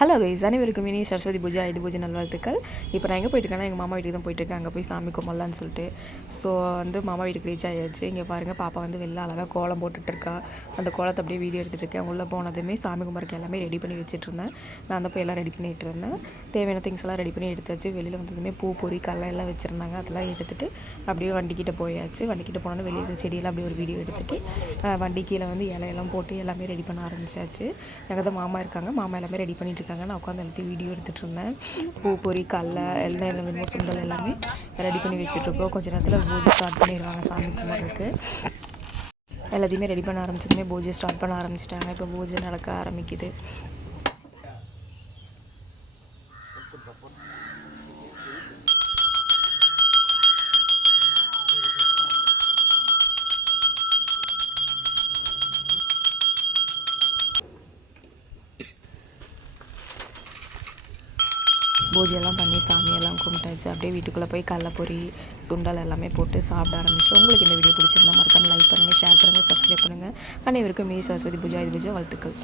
Hello guys, அனைவருக்கும் இனி சரஸ்வதி பூஜை இது பூஜை நல்வாழ்த்துக்கள். இப்போ நான் எங்கே போயிட்டுருக்கேன்னா எங்கள் மாமா வீட்டுக்கு தான் போயிட்டுருக்கேன். அங்கே போய் சாமி கும்பிட்லான்னு சொல்லிட்டு மாமா வீட்டுக்கு ரீச் ஆகியாச்சு. இங்கே பாருங்கள், பாப்பா வெளில அழகாக கோலம் போட்டுட்ருக்கா. அந்த கோலத்தை அப்படியே வீடியோ எடுத்துகிட்டு இருக்கேன். உள்ளே போனதுமே சாமி கும்பிட்றக்கு எல்லாமே ரெடி பண்ணி வச்சுட்ருந்தேன். நான் அந்த போய் எல்லாம் ரெடி பண்ணிகிட்டு இருந்தேன். தேவையான திங்ஸ் எல்லாம் ரெடி பண்ணி எடுத்தாச்சு. வெளியில் வந்ததுமே பூ பொறி கல்லை எல்லாம் வச்சுருந்தாங்க. அதெல்லாம் எடுத்துகிட்டு அப்படியே வண்டிக்கிட்ட போயாச்சு. வண்டிக்கிட்ட போனோன்னா வெளியில் செடியெல்லாம் அப்படியே ஒரு வீடியோ எடுத்துகிட்டு வண்டி கீழே இலையெல்லாம் போட்டு எல்லாமே ரெடி பண்ண ஆரம்பிச்சாச்சு. எங்கள் தான் மாமா இருக்காங்க. மாமா எல்லாமே ரெடி பண்ணிட்டு இருக்காங்க. நான் உட்காந்து எல்லாத்தையும் வீடியோ எடுத்துகிட்டு இருந்தேன். பூ பொறி கடலை எல்லாம் வேணுமோ சுண்டல் எல்லாமே ரெடி பண்ணி வச்சுட்ருக்கோம். கொஞ்சம் நேரத்தில் பூஜை ஸ்டார்ட் பண்ணிடுவாங்க. சாமி கும்பிட்றதுக்கு எல்லாத்தையுமே ரெடி பண்ண ஆரம்பிச்சதுமே பூஜை ஸ்டார்ட் பண்ண ஆரம்பிச்சிட்டாங்க. இப்போ பூஜை நடக்க ஆரம்பிக்குது. பூஜையெல்லாம் பண்ணி சாமியெல்லாம் கும்பிட்டாச்சு. அப்படியே வீட்டுக்குள்ளே போய் கடலைப்பொரி சுண்டல் எல்லாமே போட்டு சாப்பிட ஆரம்பிச்சோம். உங்களுக்கு இந்த வீடியோ பிடிச்சிருந்தா மறக்காமல் லைக் பண்ணுங்கள், ஷேர் பண்ணுங்கள், சப்ஸ்கிரைப் பண்ணுங்கள். அனைவருக்கும் மீ சரஸ்வதி பூஜை இது பூஜை வாழ்த்துக்கள்.